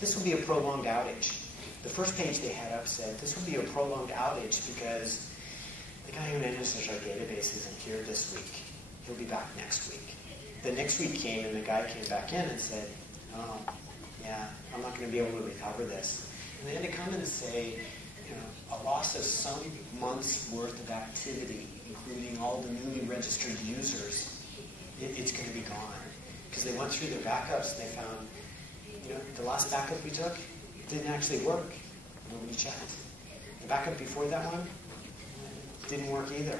this will be a prolonged outage. The first page they had up said, this will be a prolonged outage because the guy who manages our database isn't here this week. He'll be back next week. The next week came and the guy came back in and said, oh, yeah, I'm not going to be able to recover this. And they had to come and say, a loss of some months worth of activity, including all the newly registered users, it's going to be gone. Because they went through their backups and they found, the last backup we took didn't actually work. Nobody checked. The backup before that one didn't work either.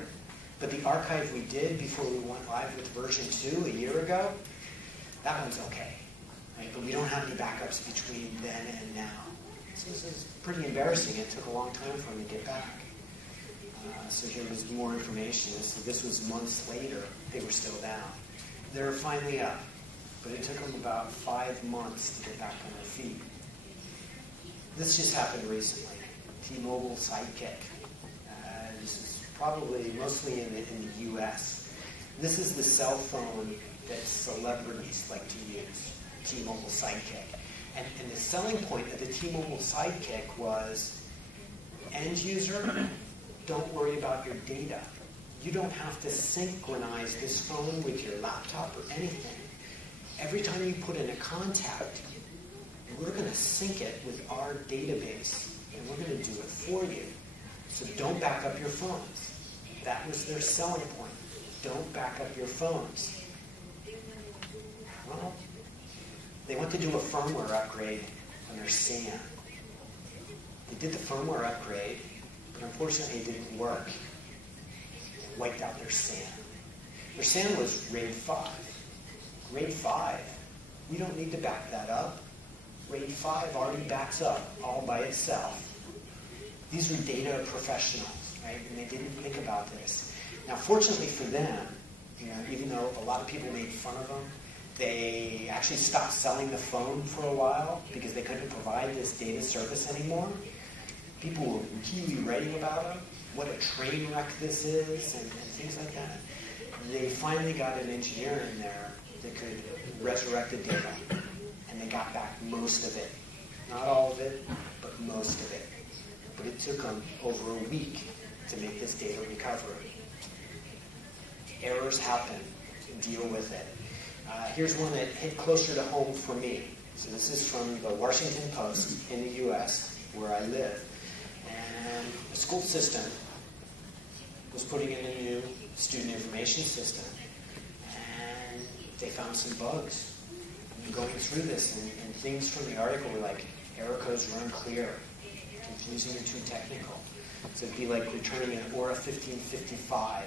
But the archive we did before we went live with version 2 a year ago, that one's okay. Right? But we don't have any backups between then and now. So this is pretty embarrassing. It took a long time for them to get back. So here was more information. So this was months later. They were still down. They're finally up. But it took them about 5 months to get back on their feet. This just happened recently. T-Mobile Sidekick. This is probably mostly in the US. This is the cell phone that celebrities like to use, T-Mobile Sidekick. And the selling point of the T-Mobile Sidekick was, end user, don't worry about your data. You don't have to synchronize this phone with your laptop or anything. Every time you put in a contact, we're going to sync it with our database, and we're going to do it for you. So don't back up your phones. That was their selling point. Don't back up your phones. Well, they went to do a firmware upgrade on their SAN. They did the firmware upgrade, but unfortunately it didn't work. It wiped out their SAN. Their SAN was RAID 5. RAID 5, we don't need to back that up. RAID 5 already backs up all by itself. These were data professionals, right? And they didn't think about this. Now, fortunately for them, even though a lot of people made fun of them, they actually stopped selling the phone for a while because they couldn't provide this data service anymore. People were really writing about them, what a train wreck this is, and things like that. They finally got an engineer in there that could resurrect the data, and they got back most of it. Not all of it, but most of it. But it took them over a week to make this data recovery. Errors happen. Deal with it. Here's one that hit closer to home for me. So this is from the Washington Post in the U.S., where I live. And the school system was putting in a new student information system. And they found some bugs. And going through this, and things from the article were like, error codes were unclear, confusing or too technical. So it'd be like returning an Aura 1555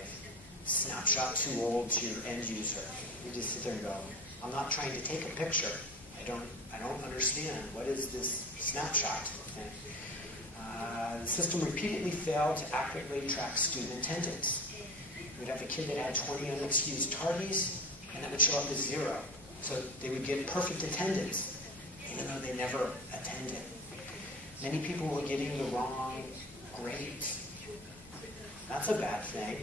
snapshot too old to your end user. You just sit there and go, I'm not trying to take a picture. I don't understand. What is this snapshot thing? The system repeatedly failed to accurately track student attendance. We'd have a kid that had 20 unexcused tardies, and that would show up as 0. So they would get perfect attendance, even though they never attended. Many people were getting the wrong grades. That's a bad thing,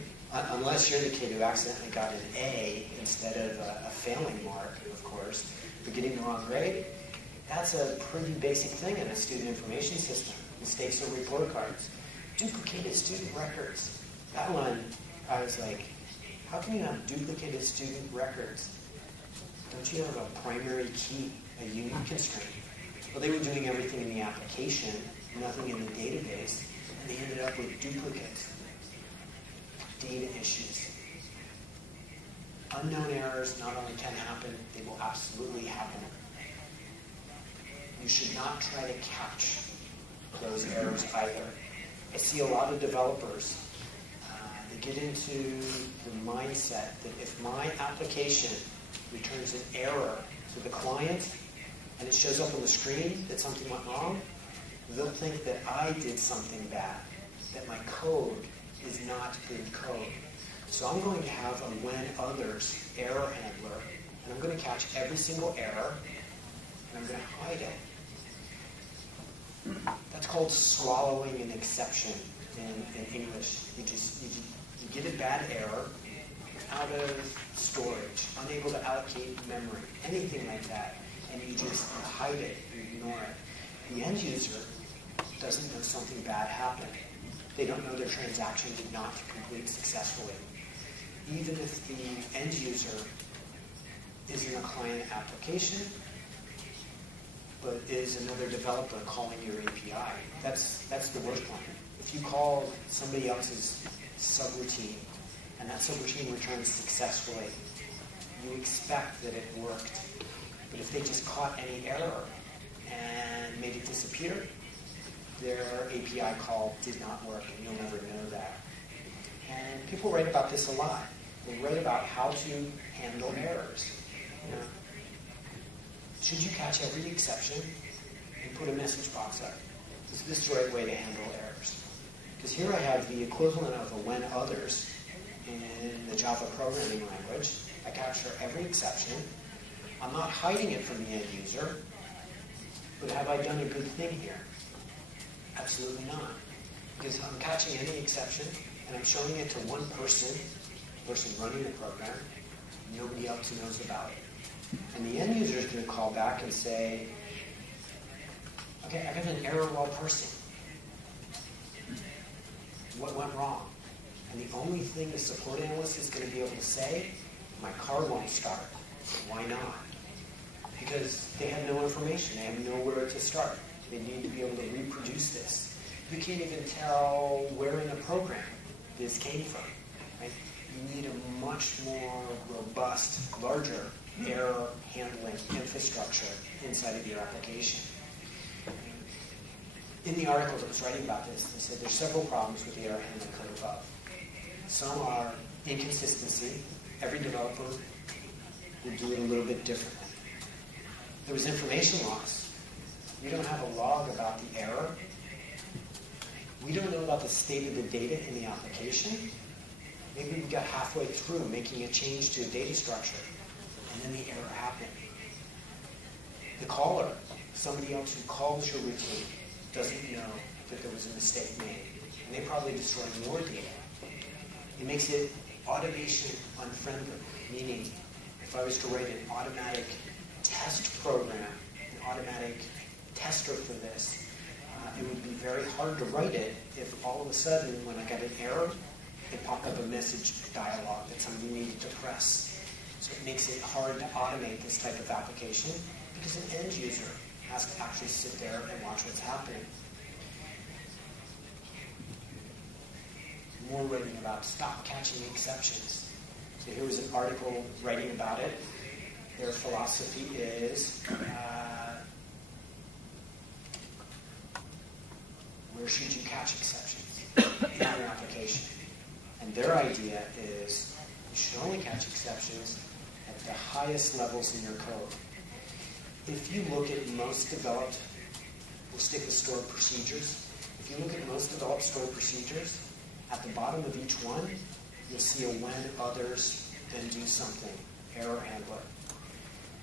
unless you're the kid who accidentally got an A instead of a failing mark, of course. For getting the wrong grade, that's a pretty basic thing in a student information system. Mistakes on report cards. Duplicated student records. That one, I was like, how can you have duplicated student records? Don't you have a primary key, a unique constraint? Well, they were doing everything in the application, nothing in the database, and they ended up with duplicates. Data issues. Unknown errors not only can happen, they will absolutely happen. You should not try to catch those errors either. I see a lot of developers, they get into the mindset that if my application returns an error to the client and it shows up on the screen that something went wrong, they'll think that I did something bad, that my code is not good code. So I'm going to have a when others error handler, and I'm going to catch every single error, and I'm going to hide it. That's called swallowing an exception in English. You get a bad error out of storage, unable to allocate memory, anything like that. and you just hide it, you ignore it. The end user doesn't know something bad happened. They don't know their transaction did not complete successfully. Even if the end user is in a client application, but is another developer calling your API, that's the worst one. If you call somebody else's subroutine, and that subroutine returns successfully, you expect that it worked. But if they just caught any error and made it disappear, their API call did not work, and you'll never know that. And people write about this a lot. They write about how to handle errors. You know, should you catch every exception and put a message box up? Is this the right way to handle errors? Because here I have the equivalent of a when others in the Java programming language. I capture every exception. I'm not hiding it from the end user, but have I done a good thing here? Absolutely not. Because I'm catching any exception, and I'm showing it to one person running the program. Nobody else knows about it. And the end user is going to call back and say, okay, I got an error while parsing. What went wrong? And the only thing the support analyst is going to be able to say, my car won't start. Why not? Because they have no information. They have nowhere to start. They need to be able to reproduce this. You can't even tell where in the program this came from. Right? You need a much more robust, larger error handling infrastructure inside of your application. In the article that was writing about this, they said there's several problems with the error handling code above. Some are inconsistency. Every developer will do it a little bit differently. There was information loss. We don't have a log about the error. We don't know about the state of the data in the application. Maybe we got halfway through making a change to a data structure, and then the error happened. The caller, somebody else who calls your routine, doesn't know that there was a mistake made, and they probably destroyed your data. It makes it automation unfriendly, meaning if I was to write an automatic test program, an automatic tester for this, it would be very hard to write it if all of a sudden, when I got an error, it popped up a message dialog that somebody needed to press. So it makes it hard to automate this type of application because an end user has to actually sit there and watch what's happening. More writing about stop catching exceptions. So here was an article writing about it. Their philosophy is where should you catch exceptions in your application? And their idea is you should only catch exceptions at the highest levels in your code. If you look at most developed, we'll stick with stored procedures. If you look at most developed stored procedures, at the bottom of each one, you'll see a when others then do something, error handler.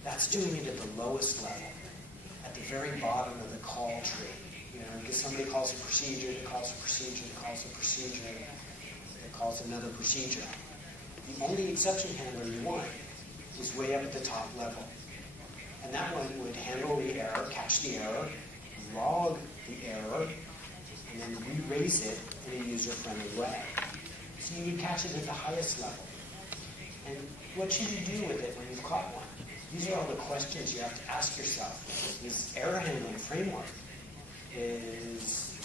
That's doing it at the lowest level, at the very bottom of the call tree. You know, because somebody calls a procedure, it calls a procedure, it calls a procedure, it calls another procedure. The only exception handler you want is way up at the top level. And that one would handle the error, catch the error, log the error, and then re-raise it in a user-friendly way. So you would catch it at the highest level. And what should you do with it when you've caught one? These are all the questions you have to ask yourself. This error handling framework is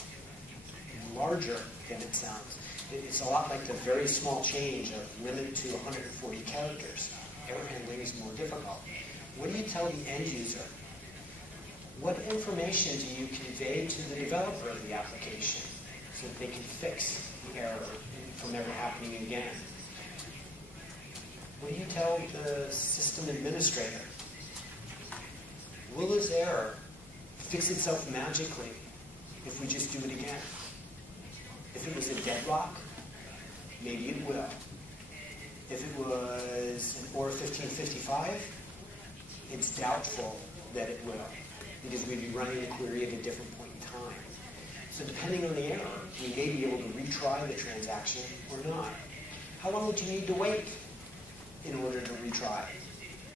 larger than it sounds. It's a lot like the very small change of limit to 140 characters. Error handling is more difficult. What do you tell the end user? What information do you convey to the developer of the application so that they can fix the error from never happening again? What do you tell the system administrator? Will this error fix itself magically if we just do it again? If it was a deadlock, maybe it will. If it was an OR 1555, it's doubtful that it will, because we'd be running a query at a different point in time. So depending on the error, we may be able to retry the transaction or not. How long would you need to wait in order to retry?